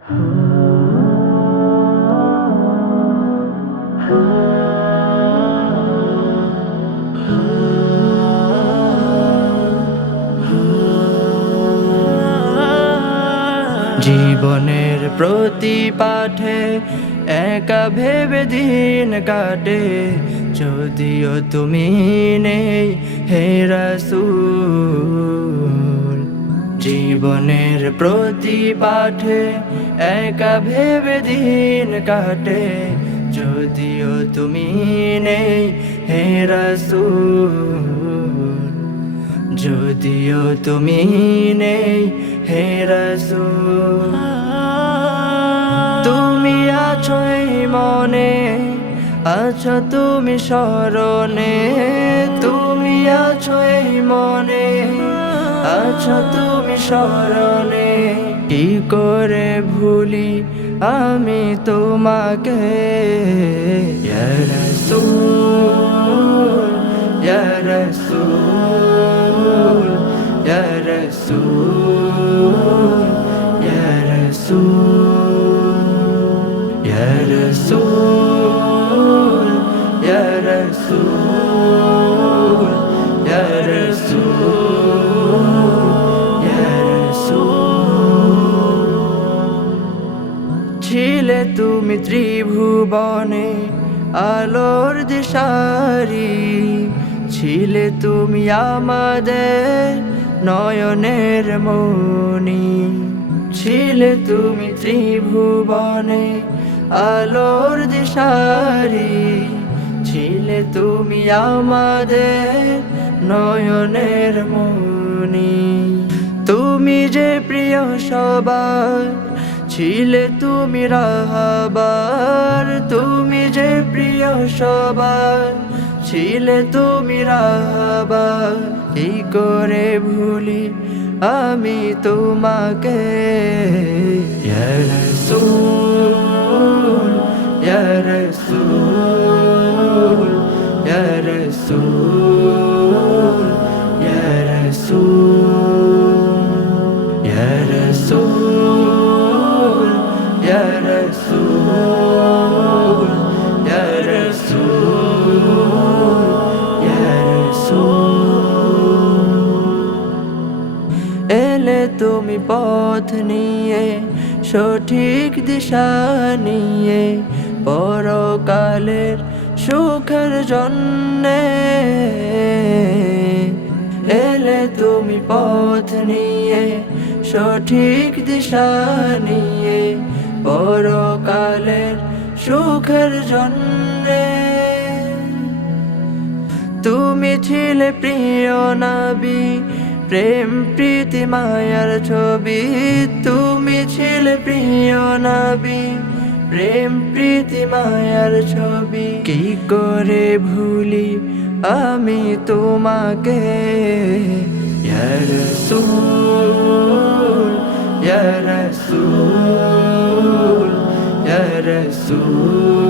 জীবনের প্রতি পাঠে একা ভেবে দিন কাটে, যদিও তুমি নেই হে রাসূল। জীবনের প্রতি পাঠে একা ভেবে দিন কাটে, যদিও তুমি নেই হে রাসূল। যদিও তুমি নেই হে রাসূল। তুমি আছো এই মনে, আছো তুমি স্মরণে। তুমি আছো এই মনে, আছো তুমি স্মরণে। কি করে ভুলি আমি তোমাকে, ইয়া রাসূল, ইয়া রাসূল, ইয়া রাসূল, ইয়া রাসূল, ইয়া রাসূল, ইয়া রাসূল, ইয়া রাসূল, ইয়া রাসূল। ছিলে তুমি ত্রিভুবনে আলোর দিশারি, ছিলে তুমি আমাদের নয়নের মণি। ছিলে তুমি ত্রিভুবনে আলোর দিশারি, ছিলে তুমি আমাদের নয়নের মণি। তুমি যে প্রিয় সবার, ছিলে তুমি রাহবার। তুমি যে প্রিয় সবার, ছিলে তুমি রাহবার। কি করে ভুলি আমি তোমাকে, ইয়া রাসূল, ইয়া রাসূল, ইয়া রাসূল, ইয়া রাসূল, ইয়া রাসূল, ইয়া রাসূল, ইয়া রাসূল, ইয়া রাসূল। এলে তুমি পথ নিয়ে, সঠিক দিশা নিয়ে, পরকালের সুখের জন্যে। এলে তুমি পথ নিয়ে, সঠিক দিশা নিয়ে, পরকালের সুখের জন্যে। তুমি ছিলে প্রিয় নবী, প্রেম প্রীতি মায়ার ছবি। তুমি ছিলে প্রিয় নবী, প্রেম প্রীতি মায়ার ছবি। কি করে ভুলি আমি তোমাকে, ইয়া রাসূল, ইয়া রাসূল, ইয়া রাসূল,